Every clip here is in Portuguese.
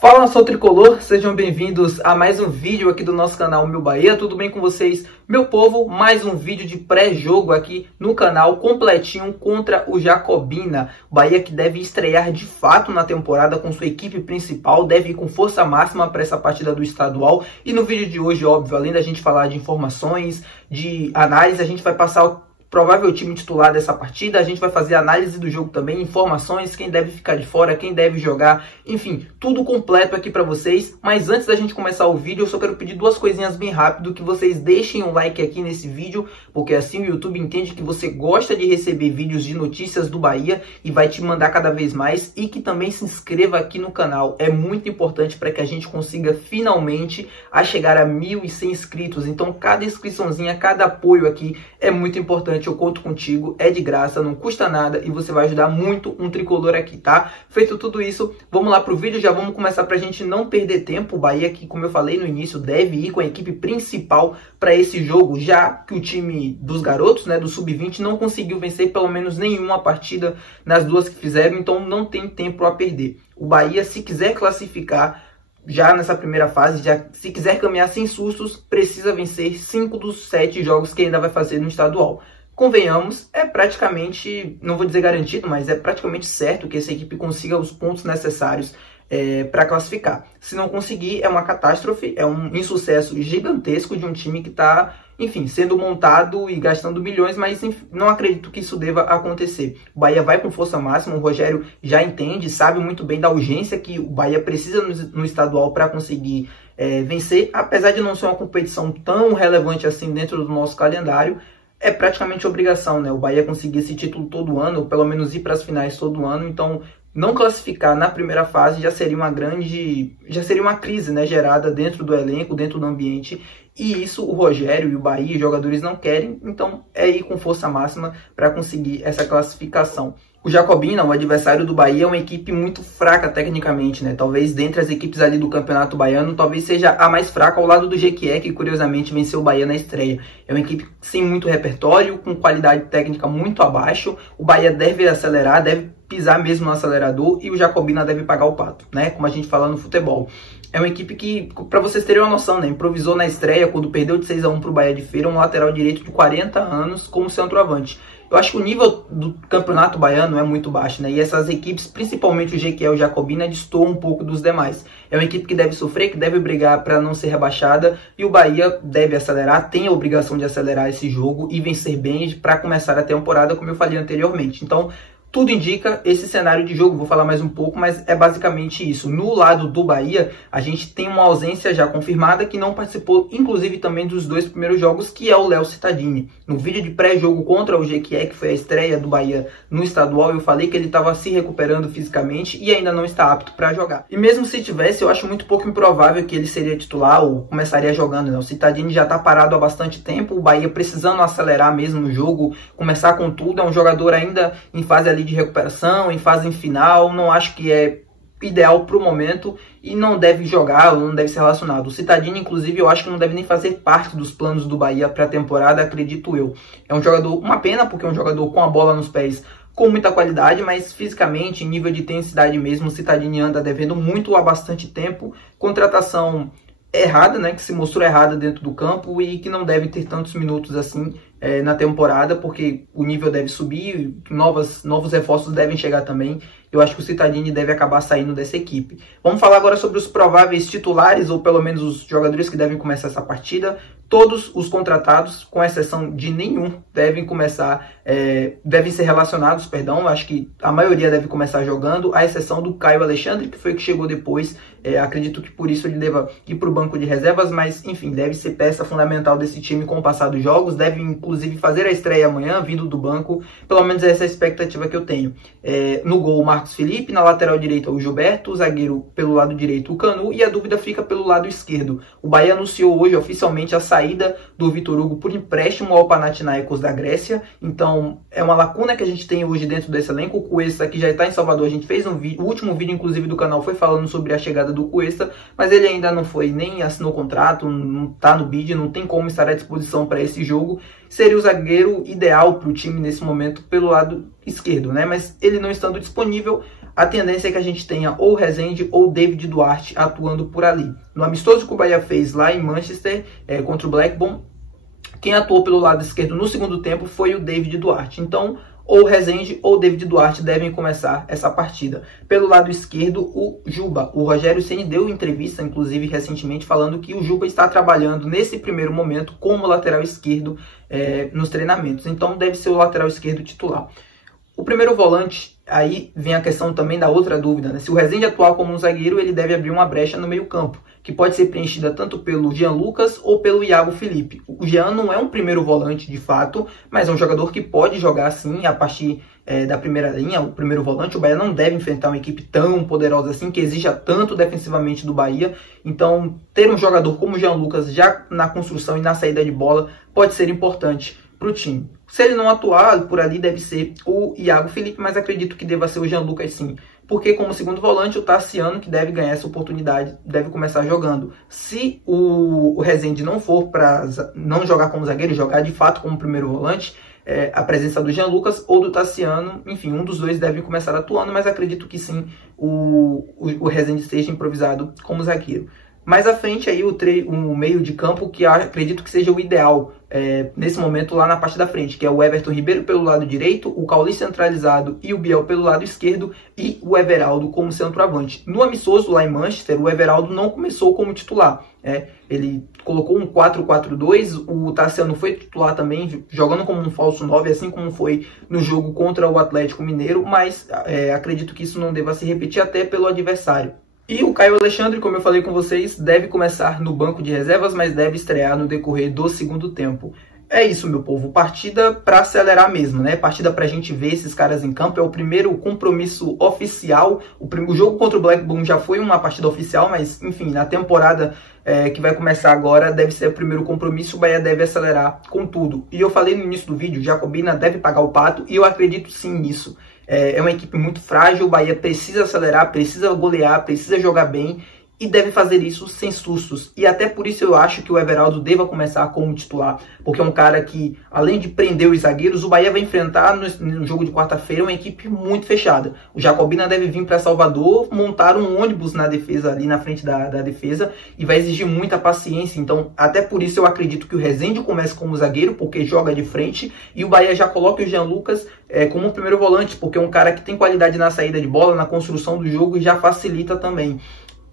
Fala, nação tricolor, sejam bem-vindos a mais um vídeo aqui do nosso canal Meu Bahia. Tudo bem com vocês, meu povo? Mais um vídeo de pré-jogo aqui no canal, completinho, contra o Jacobina. O Bahia que deve estrear de fato na temporada com sua equipe principal, deve ir com força máxima para essa partida do estadual. E no vídeo de hoje, óbvio, além da gente falar de informações, de análise, a gente vai passar o provável time titular dessa partida, a gente vai fazer análise do jogo também, informações, quem deve ficar de fora, quem deve jogar, enfim, tudo completo aqui para vocês. Mas antes da gente começar o vídeo, eu só quero pedir duas coisinhas bem rápido, que vocês deixem um like aqui nesse vídeo, porque assim o YouTube entende que você gosta de receber vídeos de notícias do Bahia e vai te mandar cada vez mais, e que também se inscreva aqui no canal. É muito importante para que a gente consiga finalmente a chegar a 1.100 inscritos, então cada inscriçãozinha, cada apoio aqui é muito importante. Eu conto contigo, é de graça, não custa nada e você vai ajudar muito um tricolor aqui, tá? Feito tudo isso, vamos lá pro vídeo, já vamos começar pra gente não perder tempo. O Bahia que, como eu falei no início, deve ir com a equipe principal para esse jogo, já que o time dos garotos, né, do Sub-20, não conseguiu vencer pelo menos nenhuma partida nas duas que fizeram, então não tem tempo a perder. O Bahia, se quiser classificar já nessa primeira fase, já se quiser caminhar sem sustos, precisa vencer 5 dos 7 jogos que ainda vai fazer no estadual. Convenhamos, é praticamente, não vou dizer garantido, mas é praticamente certo que essa equipe consiga os pontos necessários para classificar. Se não conseguir, é uma catástrofe, é um insucesso gigantesco de um time que está, enfim, sendo montado e gastando milhões, mas enfim, não acredito que isso deva acontecer. O Bahia vai com força máxima, o Rogério já entende, sabe muito bem da urgência que o Bahia precisa no estadual para conseguir vencer, apesar de não ser uma competição tão relevante assim dentro do nosso calendário. É praticamente obrigação, né? O Bahia conseguir esse título todo ano, ou pelo menos ir para as finais todo ano. Então, não classificar na primeira fase já seria uma crise, né, gerada dentro do elenco, dentro do ambiente. E isso o Rogério e o Bahia, os jogadores não querem. Então, é ir com força máxima para conseguir essa classificação. O Jacobina, o adversário do Bahia, é uma equipe muito fraca tecnicamente, né? Talvez dentre as equipes ali do Campeonato Baiano, talvez seja a mais fraca ao lado do Jequié, que curiosamente venceu o Bahia na estreia. É uma equipe sem muito repertório, com qualidade técnica muito abaixo. O Bahia deve acelerar, deve pisar mesmo no acelerador, e o Jacobina deve pagar o pato, né? Como a gente fala no futebol. É uma equipe que, para vocês terem uma noção, né, improvisou na estreia, quando perdeu de 6-1 para o Bahia de Feira, um lateral direito de 40 anos como centroavante. Eu acho que o nível do Campeonato Baiano é muito baixo, né? E essas equipes, principalmente o Jequié e o Jacobina, destoam um pouco dos demais. É uma equipe que deve sofrer, que deve brigar para não ser rebaixada, e o Bahia deve acelerar, tem a obrigação de acelerar esse jogo e vencer bem para começar a temporada, como eu falei anteriormente. Então, tudo indica esse cenário de jogo, vou falar mais um pouco, mas é basicamente isso. No lado do Bahia, a gente tem uma ausência já confirmada, que não participou, inclusive, também dos 2 primeiros jogos, que é o Léo Cittadini. No vídeo de pré-jogo contra o Jequié, que foi a estreia do Bahia no estadual, eu falei que ele estava se recuperando fisicamente e ainda não está apto para jogar. E mesmo se tivesse, eu acho muito pouco improvável que ele seria titular ou começaria jogando, né? O Cittadini já está parado há bastante tempo, o Bahia precisando acelerar mesmo no jogo, começar com tudo. É um jogador ainda em fase ali de recuperação, em fase final, não acho que é ideal para o momento e não deve jogar, não deve ser relacionado. O Cittadini, inclusive, eu acho que não deve nem fazer parte dos planos do Bahia para a temporada, acredito eu. É um jogador, uma pena, porque é um jogador com a bola nos pés, com muita qualidade, mas fisicamente, em nível de intensidade mesmo, o Cittadini anda devendo muito há bastante tempo. Contratação errada, né, que se mostrou errada dentro do campo e que não deve ter tantos minutos assim na temporada, porque o nível deve subir, novos reforços devem chegar também. Eu acho que o Cittadini deve acabar saindo dessa equipe. Vamos falar agora sobre os prováveis titulares, ou pelo menos os jogadores que devem começar essa partida. Todos os contratados, com exceção de nenhum, devem ser relacionados, perdão. Acho que a maioria deve começar jogando, à exceção do Caio Alexandre, que foi o que chegou depois. Acredito que por isso ele deva ir para o banco de reservas, mas enfim, deve ser peça fundamental desse time com o passar dos jogos. Deve inclusive fazer a estreia amanhã, vindo do banco. Pelo menos essa é a expectativa que eu tenho. No gol, o Marcos Felipe, na lateral direita o Gilberto, o zagueiro pelo lado direito o Canu, e a dúvida fica pelo lado esquerdo. O Bahia anunciou hoje oficialmente a saída do Vitor Hugo por empréstimo ao Panathinaikos da Grécia, então é uma lacuna que a gente tem hoje dentro desse elenco. O Cuesta, que já está em Salvador, a gente fez um vídeo, o último vídeo inclusive do canal foi falando sobre a chegada do Cuesta, mas ele ainda não foi, nem assinou contrato, não está no bid, não tem como estar à disposição para esse jogo. Seria o zagueiro ideal para o time nesse momento pelo lado esquerdo, né? Mas ele não estando disponível, a tendência é que a gente tenha ou Rezende ou David Duarte atuando por ali. No amistoso que o Bahia fez lá em Manchester, contra o Blackburn, quem atuou pelo lado esquerdo no segundo tempo foi o David Duarte. Então, ou Rezende ou David Duarte devem começar essa partida. Pelo lado esquerdo, o Juba. O Rogério Ceni deu entrevista, inclusive recentemente, falando que o Juba está trabalhando nesse primeiro momento como lateral esquerdo nos treinamentos. Então deve ser o lateral esquerdo titular. O primeiro volante, aí vem a questão também da outra dúvida, né? Se o Rezende atuar como um zagueiro, ele deve abrir uma brecha no meio campo, que pode ser preenchida tanto pelo Jean Lucas ou pelo Iago Felipe. O Jean não é um primeiro volante de fato, mas é um jogador que pode jogar sim a partir da primeira linha, o primeiro volante. O Bahia não deve enfrentar uma equipe tão poderosa assim, que exija tanto defensivamente do Bahia. Então, ter um jogador como o Jean Lucas já na construção e na saída de bola pode ser importante para o time. Se ele não atuar por ali, deve ser o Iago Felipe, mas acredito que deva ser o Jean Lucas sim. Porque como segundo volante, o Tassiano, que deve ganhar essa oportunidade, deve começar jogando. Se o Rezende não for para não jogar como zagueiro, jogar de fato como primeiro volante, a presença do Jean Lucas ou do Tassiano, enfim, um dos dois deve começar atuando, mas acredito que sim, o Rezende esteja improvisado como zagueiro. Mais à frente aí o meio de campo que acredito que seja o ideal nesse momento lá na parte da frente, que é o Everton Ribeiro pelo lado direito, o Cauli centralizado e o Biel pelo lado esquerdo e o Everaldo como centroavante. No amistoso lá em Manchester, o Everaldo não começou como titular. Ele colocou um 4-4-2, o Tassiano foi titular também, jogando como um falso 9, assim como foi no jogo contra o Atlético Mineiro, mas acredito que isso não deva se repetir até pelo adversário. E o Caio Alexandre, como eu falei com vocês, deve começar no banco de reservas, mas deve estrear no decorrer do segundo tempo. É isso, meu povo. Partida para acelerar mesmo, né? Partida para a gente ver esses caras em campo. É o primeiro compromisso oficial. O jogo contra o Blackburn já foi uma partida oficial, mas, enfim, na temporada que vai começar agora, deve ser o primeiro compromisso. O Bahia deve acelerar com tudo. E eu falei no início do vídeo, Jacobina deve pagar o pato, e eu acredito sim nisso. É uma equipe muito frágil, o Bahia precisa acelerar, precisa golear, precisa jogar bem e deve fazer isso sem sustos. E até por isso eu acho que o Everaldo deva começar como titular, porque é um cara que, além de prender os zagueiros, o Bahia vai enfrentar no jogo de quarta-feira uma equipe muito fechada. O Jacobina deve vir para Salvador, montar um ônibus na defesa, ali na frente da defesa, e vai exigir muita paciência. Então, até por isso eu acredito que o Rezende comece como zagueiro, porque joga de frente, e o Bahia já coloca o Jean Lucas como primeiro volante, porque é um cara que tem qualidade na saída de bola, na construção do jogo, e já facilita também,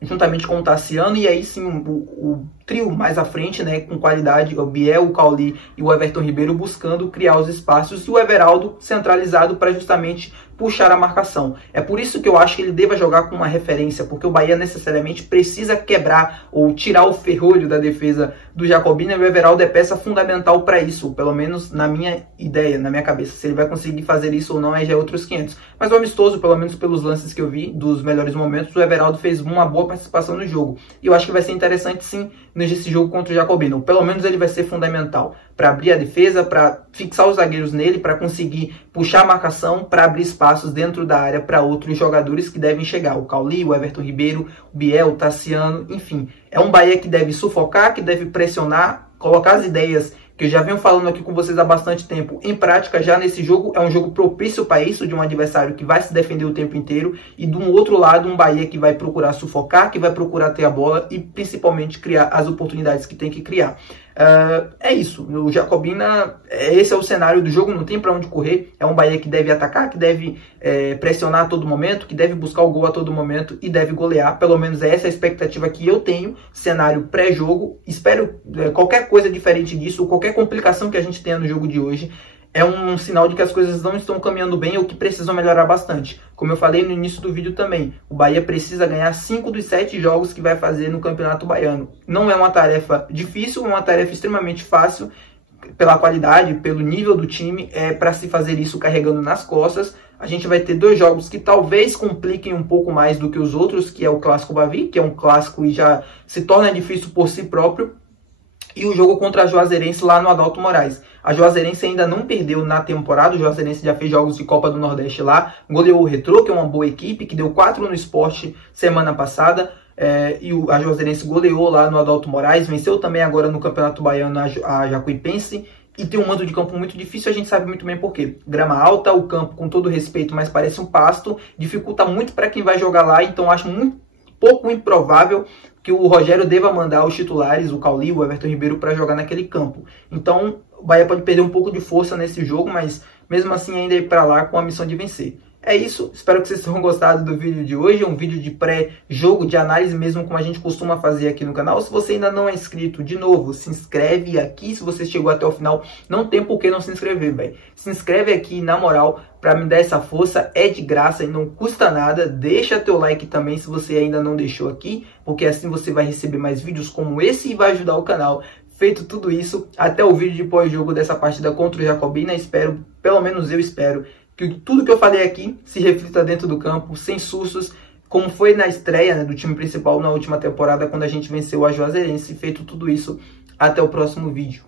juntamente com o Tassiano. E aí sim o trio mais à frente, né, com qualidade, o Biel, o Cauli e o Everton Ribeiro buscando criar os espaços, e o Everaldo centralizado para justamente puxar a marcação. É por isso que eu acho que ele deva jogar com uma referência, porque o Bahia necessariamente precisa quebrar ou tirar o ferrolho da defesa do Jacobina, e o Everaldo é peça fundamental para isso, pelo menos na minha ideia, na minha cabeça. Se ele vai conseguir fazer isso ou não, aí já é outros 500. Mas o amistoso, pelo menos pelos lances que eu vi, dos melhores momentos, o Everaldo fez uma boa participação no jogo. E eu acho que vai ser interessante sim nesse jogo contra o Jacobina. Pelo menos ele vai ser fundamental para abrir a defesa, para fixar os zagueiros nele, para conseguir puxar a marcação, para abrir espaços dentro da área para outros jogadores que devem chegar. O Cauli, o Everton Ribeiro, o Biel, o Tassiano, enfim. É um Bahia que deve sufocar, que deve pressionar, colocar as ideias que eu já venho falando aqui com vocês há bastante tempo em prática já nesse jogo. É um jogo propício para isso, de um adversário que vai se defender o tempo inteiro, e do outro lado um Bahia que vai procurar sufocar, que vai procurar ter a bola e principalmente criar as oportunidades que tem que criar. É isso, o Jacobina, esse é o cenário do jogo, não tem para onde correr. É um Bahia que deve atacar, que deve pressionar a todo momento, que deve buscar o gol a todo momento e deve golear. Pelo menos essa é a expectativa que eu tenho, cenário pré-jogo. Espero qualquer coisa diferente disso, qualquer complicação que a gente tenha no jogo de hoje, é um sinal de que as coisas não estão caminhando bem ou que precisam melhorar bastante. Como eu falei no início do vídeo também, o Bahia precisa ganhar 5 dos 7 jogos que vai fazer no Campeonato Baiano. Não é uma tarefa difícil, é uma tarefa extremamente fácil, pela qualidade, pelo nível do time, para se fazer isso carregando nas costas. A gente vai ter 2 jogos que talvez compliquem um pouco mais do que os outros, que é o Clássico Bavi, que é um clássico e já se torna difícil por si próprio, e o jogo contra a Juazeirense lá no Adalto Moraes. A Juazeirense ainda não perdeu na temporada, o Juazeirense já fez jogos de Copa do Nordeste lá, goleou o Retrô, que é uma boa equipe, que deu 4 no Sport semana passada, e a Juazeirense goleou lá no Adalto Moraes, venceu também agora no Campeonato Baiano a Jacuipense, e tem um mando de campo muito difícil, a gente sabe muito bem por quê. Grama alta, o campo, com todo respeito, mas parece um pasto, dificulta muito para quem vai jogar lá, então acho muito pouco improvável que o Rogério deva mandar os titulares, o Cauli, o Everton Ribeiro, para jogar naquele campo. Então o Bahia pode perder um pouco de força nesse jogo, mas mesmo assim ainda ir para lá com a missão de vencer. É isso, espero que vocês tenham gostado do vídeo de hoje, é um vídeo de pré-jogo, de análise mesmo, como a gente costuma fazer aqui no canal. Se você ainda não é inscrito, de novo, se inscreve aqui. Se você chegou até o final, não tem por que não se inscrever, velho. Se inscreve aqui, na moral, para me dar essa força, é de graça e não custa nada. Deixa teu like também se você ainda não deixou aqui, porque assim você vai receber mais vídeos como esse e vai ajudar o canal. Feito tudo isso, até o vídeo de pós-jogo dessa partida contra o Jacobina, espero, pelo menos eu espero, que tudo que eu falei aqui se reflita dentro do campo, sem sustos, como foi na estreia, né, do time principal na última temporada, quando a gente venceu a Juazeirense. Feito tudo isso, até o próximo vídeo.